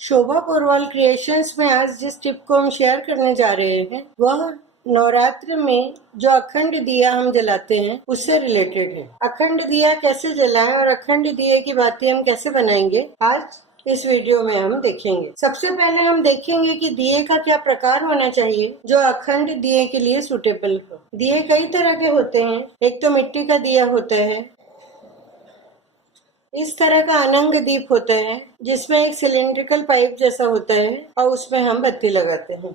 शोभा Porwal creations में आज जिस टिप को हम शेयर करने जा रहे हैं वह नवरात्र में जो अखंड दिया हम जलाते हैं उससे रिलेटेड है। अखंड दिया कैसे जलाएं और अखंड दिए की बातें हम कैसे बनाएंगे आज इस वीडियो में हम देखेंगे। सबसे पहले हम देखेंगे कि दिए का क्या प्रकार होना चाहिए जो अखंड दिए के लिए सूटेबल हो। दिए कई तरह के होते हैं। एक तो मिट्टी का दिया होता है, इस तरह का अनंग दीप होता है जिसमें एक सिलिंड्रिकल पाइप जैसा होता है और उसमें हम बत्ती लगाते हैं।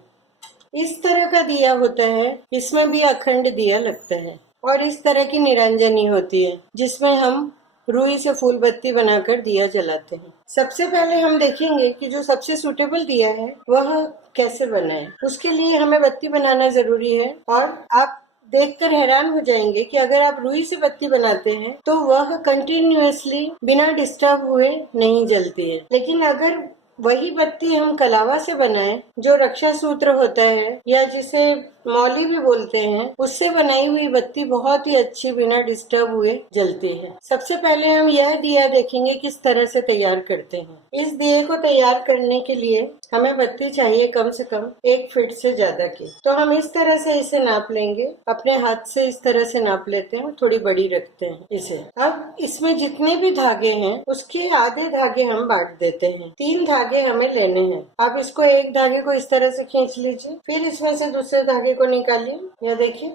इस तरह का दिया होता है, इसमें भी अखंड दिया लगता है। और इस तरह की निरंजनी होती है जिसमें हम रुई से फूल बत्ती बनाकर दिया जलाते हैं। सबसे पहले हम देखेंगे कि जो सबसे सूटेबल दिया है वह कैसे बनाए। उसके लिए हमें बत्ती बनाना जरूरी है और आप देखकर हैरान हो जाएंगे कि अगर आप रुई से बत्ती बनाते हैं तो वह कंटिन्यूअसली बिना डिस्टर्ब हुए नहीं जलती है। लेकिन अगर वही बत्ती हम कलावा से बनाएं जो रक्षा सूत्र होता है या जिसे मौली भी बोलते हैं, उससे बनाई हुई बत्ती बहुत ही अच्छी बिना डिस्टर्ब हुए जलती है। सबसे पहले हम यह दिया देखेंगे किस तरह से तैयार करते हैं। इस दिए को तैयार करने के लिए हमें बत्ती चाहिए कम से कम 1 फीट से ज्यादा की। तो हम इस तरह से इसे नाप लेंगे, अपने हाथ से इस तरह से नाप लेते हैं, थोड़ी बड़ी रखते हैं इसे। अब इसमें जितने भी धागे हैं उसके आधे धागे हम बांट देते हैं। 3 धागे हमें लेने हैं। आप इसको एक धागे को इस तरह से खींच लीजिए, फिर इसमें से दूसरे धागे को निकालिए, यह देखिए,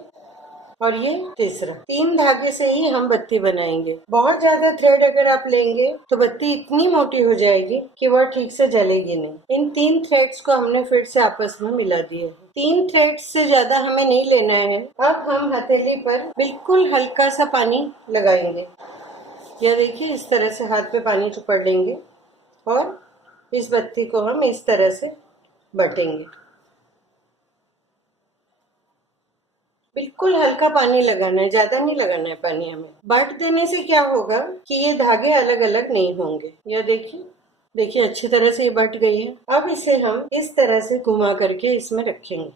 और ये तीसरा। 3 धागे से ही हम बत्ती बनाएंगे। बहुत ज्यादा थ्रेड अगर आप लेंगे तो बत्ती इतनी मोटी हो जाएगी कि वह ठीक से जलेगी नहीं। इन 3 थ्रेड्स को हमने फिर से आपस में मिला दिए। 3 थ्रेड्स से ज्यादा हमें नहीं लेना है। अब हम हथेली पर बिल्कुल हल्का सा पानी लगाएंगे। यह देखिए, इस तरह से हाथ पे पानी चुपड़ लेंगे और इस बत्ती को हम इस तरह से बटेंगे। बिल्कुल हल्का पानी लगाना है, ज्यादा नहीं लगाना है पानी हमें। बट देने से क्या होगा कि ये धागे अलग अलग नहीं होंगे। यह देखिए, देखिए अच्छी तरह से ये बट गई है। अब इसे हम इस तरह से घुमा करके इसमें रखेंगे,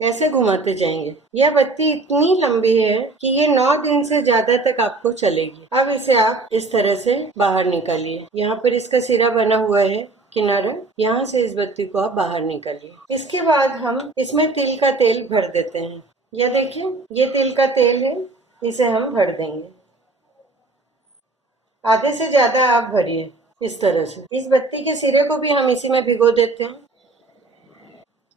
ऐसे घुमाते जाएंगे। यह बत्ती इतनी लंबी है कि ये 9 दिन से ज्यादा तक आपको चलेगी। अब इसे आप इस तरह से बाहर निकालिए। यहाँ पर इसका सिरा बना हुआ है, किनारा, यहाँ से इस बत्ती को आप बाहर निकालिए। इसके बाद हम इसमें तिल का तेल भर देते हैं। यह देखिए, ये तिल का तेल है, इसे हम भर देंगे। आधे से ज्यादा आप भरिए इस तरह से। इस बत्ती के सिरे को भी हम इसी में भिगो देते हैं।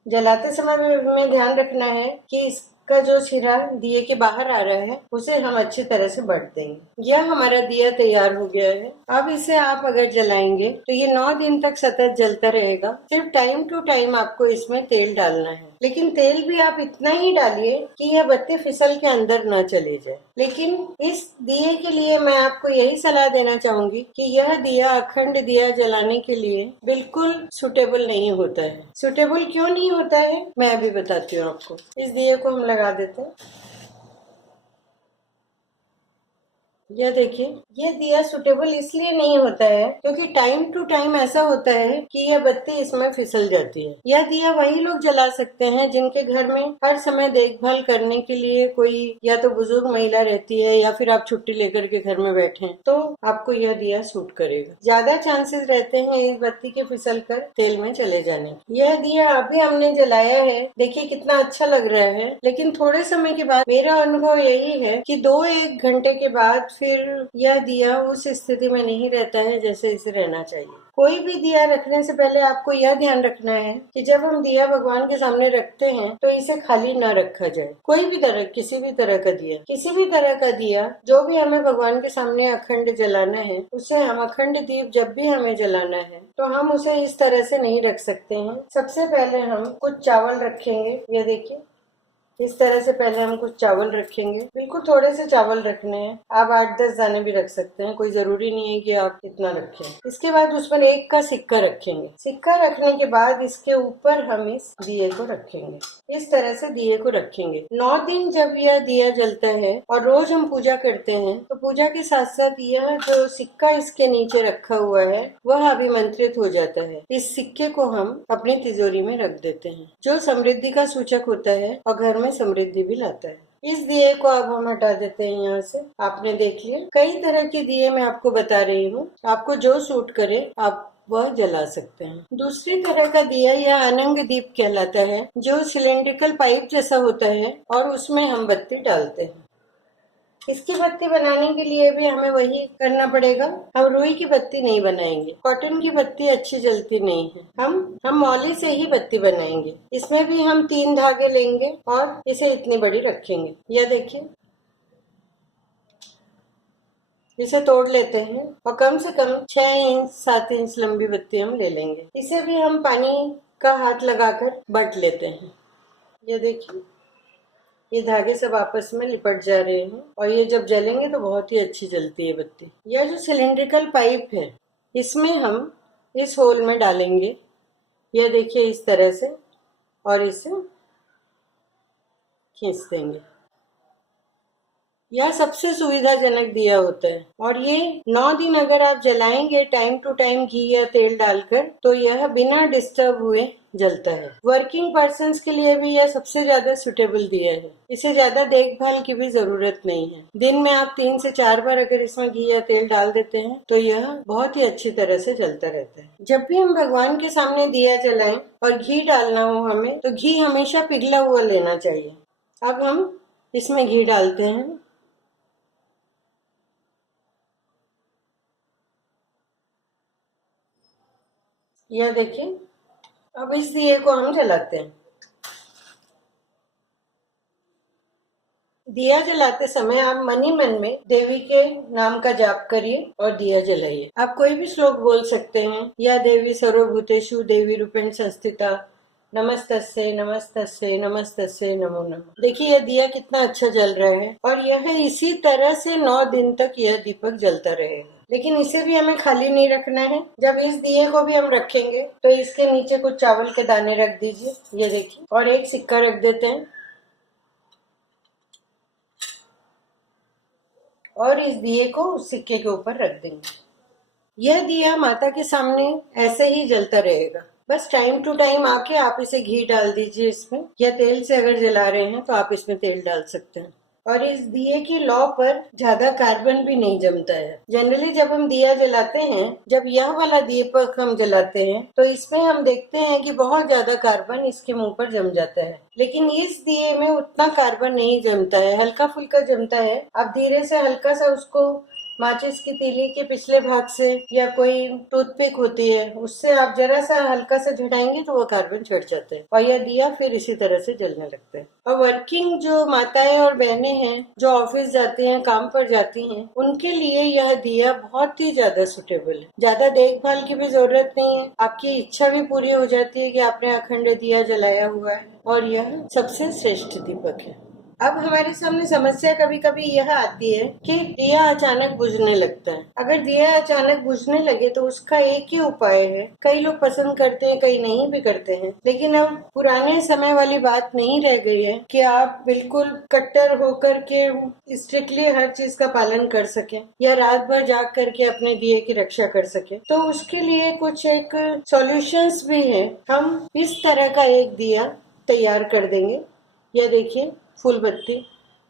जलाते समय में ध्यान रखना है कि इसका जो सिरा दिए के बाहर आ रहा है उसे हम अच्छी तरह से बट देंगे। यह हमारा दिया तैयार हो गया है। अब इसे आप अगर जलाएंगे तो ये 9 दिन तक सतत जलता रहेगा। सिर्फ टाइम टू टाइम आपको इसमें तेल डालना है, लेकिन तेल भी आप इतना ही डालिए कि यह बत्ती फिसल के अंदर न चले जाए। लेकिन इस दिए के लिए मैं आपको यही सलाह देना चाहूंगी कि यह दिया अखंड दिया जलाने के लिए बिल्कुल सुटेबल नहीं होता है। सुटेबल क्यों नहीं होता है मैं अभी बताती हूँ आपको। इस दिए को हम लगा देते हैं। यह देखिए, यह दिया सुटेबल इसलिए नहीं होता है क्योंकि टाइम टू टाइम ऐसा होता है कि यह बत्ती इसमें फिसल जाती है। यह दिया वही लोग जला सकते हैं जिनके घर में हर समय देखभाल करने के लिए कोई या तो बुजुर्ग महिला रहती है या फिर आप छुट्टी लेकर के घर में बैठे हैं, तो आपको यह दिया सूट करेगा। ज्यादा चांसेस रहते हैं इस बत्ती के फिसल कर तेल में चले जाने के। यह दिया अभी हमने जलाया है, देखिए कितना अच्छा लग रहा है। लेकिन थोड़े समय के बाद मेरा अनुभव यही है कि 2-1 घंटे के बाद फिर यह दिया उस स्थिति में नहीं रहता है जैसे इसे रहना चाहिए। कोई भी दिया रखने से पहले आपको यह ध्यान रखना है कि जब हम दिया भगवान के सामने रखते हैं तो इसे खाली न रखा जाए। कोई भी तरह, किसी भी तरह का दिया जो भी हमें भगवान के सामने अखंड जलाना है, उसे हम अखंड दीप जब भी हमें जलाना है तो हम उसे इस तरह से नहीं रख सकते हैं। सबसे पहले हम कुछ चावल रखेंगे। ये देखिए, इस तरह से पहले हम कुछ चावल रखेंगे। बिल्कुल थोड़े से चावल रखने हैं। आप 8-10 दाने भी रख सकते हैं, कोई जरूरी नहीं है कि आप इतना रखें। इसके बाद उस पर 1 का सिक्का रखेंगे। सिक्का रखने के बाद इसके ऊपर हम इस दिए को रखेंगे। इस तरह से दिए को रखेंगे। 9 दिन जब यह दिया जलता है और रोज हम पूजा करते हैं तो पूजा के साथ साथ यह जो सिक्का इसके नीचे रखा हुआ है वह अभिमंत्रित हो जाता है। इस सिक्के को हम अपनी तिजोरी में रख देते हैं, जो समृद्धि का सूचक होता है और घर में समृद्धि भी लाता है। इस दिए को अब हम हटा देते हैं यहाँ से। आपने देख लिया, कई तरह के दिए मैं आपको बता रही हूँ। आपको जो सूट करे आप वह जला सकते हैं। दूसरी तरह का दिया यह अनंग दीप कहलाता है, जो सिलेंड्रिकल पाइप जैसा होता है और उसमें हम बत्ती डालते हैं। इसकी बत्ती बनाने के लिए भी हमें वही करना पड़ेगा। हम रुई की बत्ती नहीं बनाएंगे, कॉटन की बत्ती अच्छी जलती नहीं है। हम मौली से ही बत्ती बनाएंगे। इसमें भी हम 3 धागे लेंगे और इसे इतनी बड़ी रखेंगे। यह देखिए, इसे तोड़ लेते हैं और कम से कम 6 इंच 7 इंच लंबी बत्ती हम ले लेंगे। इसे भी हम पानी का हाथ लगाकर बट लेते हैं। ये देखिए, ये धागे सब आपस में लिपट जा रहे हैं और ये जब जलेंगे तो बहुत ही अच्छी जलती है बत्ती। यह जो सिलेंड्रिकल पाइप है, इसमें हम इस होल में डालेंगे। यह देखिए इस तरह से, और इसे खींच देंगे। यह सबसे सुविधाजनक दिया होता है और ये 9 दिन अगर आप जलाएंगे टाइम टू टाइम घी या तेल डालकर, तो यह बिना डिस्टर्ब हुए जलता है। वर्किंग पर्सन्स के लिए भी यह सबसे ज्यादा सुटेबल दिया है। इसे ज्यादा देखभाल की भी जरूरत नहीं है। दिन में आप 3 से 4 बार अगर इसमें घी या तेल डाल देते हैं तो यह बहुत ही अच्छी तरह से जलता रहता है। जब भी हम भगवान के सामने दिया जलाएं और घी डालना हो हमें, तो घी हमेशा पिघला हुआ लेना चाहिए। अब हम इसमें घी डालते हैं। यह देखिए, अब इस दिए को हम जलाते हैं। दिया जलाते समय आप मन ही मन में देवी के नाम का जाप करिए और दिया जलाइए। आप कोई भी श्लोक बोल सकते हैं, या देवी सर्वभूतेषु देवी रूपेण संस्थिता नमस्तस्यै नमस्तस्यै नमस्तस्यै नमो नमः। देखिए यह दिया कितना अच्छा जल रहा है और यह इसी तरह से 9 दिन तक यह दीपक जलता रहेगा। लेकिन इसे भी हमें खाली नहीं रखना है। जब इस दिए को भी हम रखेंगे तो इसके नीचे कुछ चावल के दाने रख दीजिए। ये देखिए, और एक सिक्का रख देते हैं और इस दिए को उस सिक्के के ऊपर रख देंगे। यह दिया माता के सामने ऐसे ही जलता रहेगा। बस टाइम टू टाइम आके आप इसे घी डाल दीजिए इसमें, या तेल से अगर जला रहे हैं तो आप इसमें तेल डाल सकते हैं। और इस दिए की लौ पर ज्यादा कार्बन भी नहीं जमता है। जनरली जब हम दिया जलाते हैं, जब यह वाला दीपक हम जलाते हैं, तो इसमें हम देखते हैं कि बहुत ज्यादा कार्बन इसके मुंह पर जम जाता है। लेकिन इस दिए में उतना कार्बन नहीं जमता है, हल्का फुल्का जमता है। आप धीरे से हल्का सा उसको माचिस की तीली के पिछले भाग से, या कोई टूथपिक होती है उससे आप जरा सा हल्का सा झटाएंगे तो वो कार्बन छट जाते हैं और यह दिया फिर इसी तरह से जलने लगता है। और वर्किंग जो माताएं और बहनें हैं जो ऑफिस जाती हैं, काम पर जाती हैं, उनके लिए यह दिया बहुत ही ज्यादा सुटेबल है। ज्यादा देखभाल की भी जरूरत नहीं है। आपकी इच्छा भी पूरी हो जाती है कि आपने अखंड दिया जलाया हुआ है और यह सबसे श्रेष्ठ दीपक है। अब हमारे सामने समस्या कभी कभी यह आती है कि दिया अचानक बुझने लगता है। अगर दिया अचानक बुझने लगे तो उसका एक ही उपाय है। कई लोग पसंद करते हैं, कई नहीं भी करते हैं, लेकिन अब पुराने समय वाली बात नहीं रह गई है कि आप बिल्कुल कट्टर होकर के स्ट्रिक्टली हर चीज का पालन कर सके या रात भर जाग करके अपने दिए की रक्षा कर सके। तो उसके लिए कुछ एक सॉल्यूशंस भी है। हम इस तरह का एक दिया तैयार कर देंगे। यह देखिए, फूल बत्ती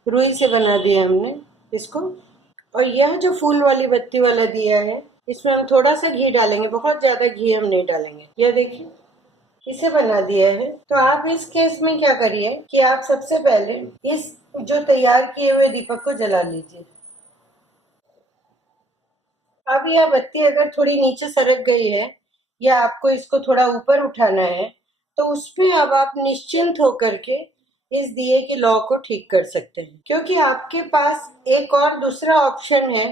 रुई से बना दिया हमने इसको। और यह जो फूल वाली बत्ती वाला दिया है, इसमें हम थोड़ा सा घी डालेंगे, बहुत ज्यादा घी हम नहीं डालेंगे। यह देखिए, इसे बना दिया है। तो आप इस केस में क्या करिए कि आप सबसे पहले इस जो तैयार किए हुए दीपक को जला लीजिए। अब यह बत्ती अगर थोड़ी नीचे सरक गई है या आपको इसको थोड़ा ऊपर उठाना है, तो उसमें अब आप निश्चिंत होकर के इस दिए की लौ को ठीक कर सकते हैं, क्योंकि आपके पास एक और दूसरा ऑप्शन है,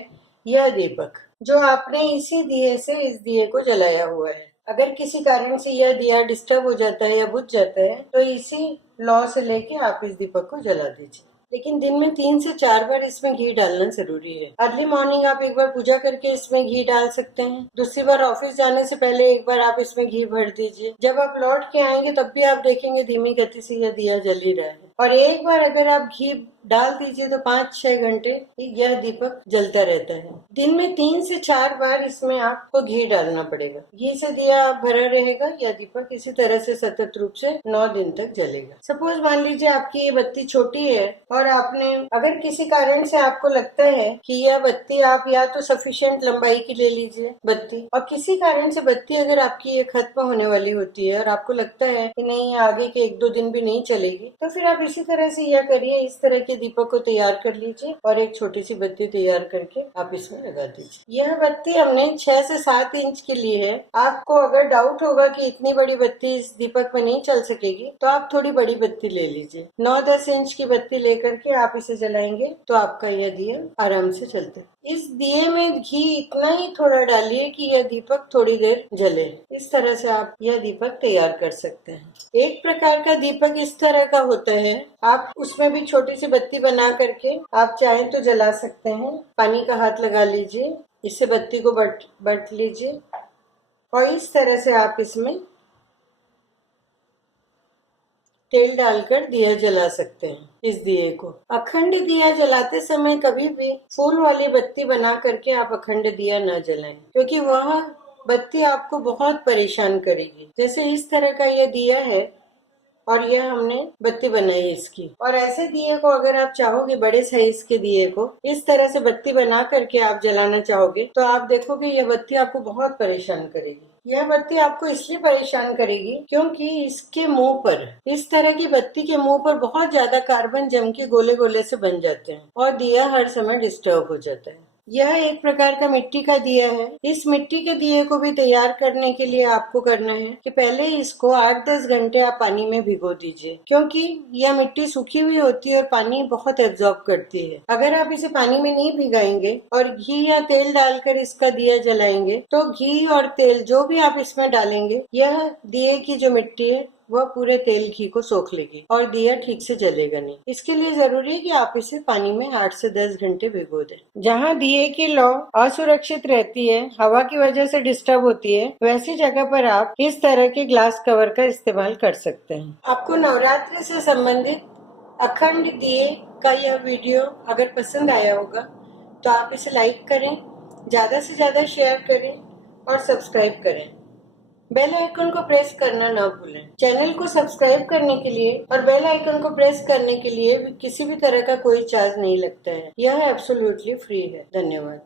यह दीपक जो आपने इसी दिए से इस दिए को जलाया हुआ है। अगर किसी कारण से यह दिया डिस्टर्ब हो जाता है या बुझ जाता है तो इसी लौ से लेके आप इस दीपक को जला दीजिए। लेकिन दिन में 3 से 4 बार इसमें घी डालना जरूरी है। अर्ली मॉर्निंग आप एक बार पूजा करके इसमें घी डाल सकते हैं। दूसरी बार ऑफिस जाने से पहले एक बार आप इसमें घी भर दीजिए। जब आप लौट के आएंगे तब भी आप देखेंगे धीमी गति से यह दिया जल ही रहा है। और एक बार अगर आप घी डाल दीजिए तो 5-6 घंटे यह दीपक जलता रहता है। दिन में 3 से 4 बार इसमें आपको घी डालना पड़ेगा। घी से दिया भरा रहेगा, यह दीपक इसी तरह से सतत रूप से 9 दिन तक जलेगा। सपोज मान लीजिए आपकी ये बत्ती छोटी है और आपने अगर किसी कारण से आपको लगता है कि यह बत्ती आप या तो सफिशिएंट लंबाई की ले लीजिए बत्ती, और किसी कारण से बत्ती अगर आपकी ये खत्म होने वाली होती है और आपको लगता है कि नहीं आगे के 1-2 दिन भी नहीं चलेगी, तो फिर आप इसी तरह से यह करिए, इस तरह के दीपक को तैयार कर लीजिए और एक छोटी सी बत्ती तैयार करके आप इसमें लगा दीजिए। यह बत्ती हमने 6 से 7 इंच की ली है। आपको अगर डाउट होगा कि इतनी बड़ी बत्ती इस दीपक में नहीं चल सकेगी तो आप थोड़ी बड़ी बत्ती ले लीजिए। 9-10 इंच की बत्ती लेकर के आप इसे जलाएंगे तो आपका यह दिया आराम से चलता है। इस दिए में घी इतना ही थोड़ा डालिए कि यह दीपक थोड़ी देर जले। इस तरह से आप यह दीपक तैयार कर सकते हैं। एक प्रकार का दीपक इस तरह का होता है, आप उसमें भी छोटी सी बत्ती बना करके आप चाहें तो जला सकते हैं। पानी का हाथ लगा लीजिए, इससे बत्ती को बट लीजिए और इस तरह से आप इसमें तेल डालकर दिया जला सकते हैं। इस दिए को अखंड दिया जलाते समय कभी भी फूल वाली बत्ती बना करके आप अखंड दिया न जलाएं, क्योंकि वह बत्ती आपको बहुत परेशान करेगी। जैसे इस तरह का यह दिया है और यह हमने बत्ती बनाई इसकी, और ऐसे दिए को अगर आप चाहोगे बड़े साइज के दिए को इस तरह से बत्ती बना करके आप जलाना चाहोगे तो आप देखोगे यह बत्ती आपको बहुत परेशान करेगी। यह बत्ती आपको इसलिए परेशान करेगी क्योंकि इसके मुंह पर, इस तरह की बत्ती के मुंह पर बहुत ज्यादा कार्बन जम के गोले गोले से बन जाते हैं और दिया हर समय डिस्टर्ब हो जाता है। यह एक प्रकार का मिट्टी का दिया है। इस मिट्टी के दिए को भी तैयार करने के लिए आपको करना है कि पहले इसको 8-10 घंटे आप पानी में भिगो दीजिए, क्योंकि यह मिट्टी सूखी हुई होती है और पानी बहुत एब्जॉर्ब करती है। अगर आप इसे पानी में नहीं भिगाएंगे और घी या तेल डालकर इसका दिया जलाएंगे तो घी और तेल जो भी आप इसमें डालेंगे, यह दिए की जो मिट्टी है वह पूरे तेल घी को सोख लेगी और दिया ठीक से जलेगा नहीं। इसके लिए जरूरी है कि आप इसे पानी में 8 से 10 घंटे भिगो दें। जहाँ दिए की लौ असुरक्षित रहती है, हवा की वजह से डिस्टर्ब होती है, वैसी जगह पर आप इस तरह के ग्लास कवर का इस्तेमाल कर सकते हैं। आपको नवरात्रि से संबंधित अखंड दिए का यह वीडियो अगर पसंद आया होगा तो आप इसे लाइक करें, ज्यादा से ज्यादा शेयर करें और सब्सक्राइब करें। बेल आइकन को प्रेस करना न भूलें। चैनल को सब्सक्राइब करने के लिए और बेल आइकन को प्रेस करने के लिए किसी भी तरह का कोई चार्ज नहीं लगता है। यह एब्सोल्युटली फ्री है। धन्यवाद।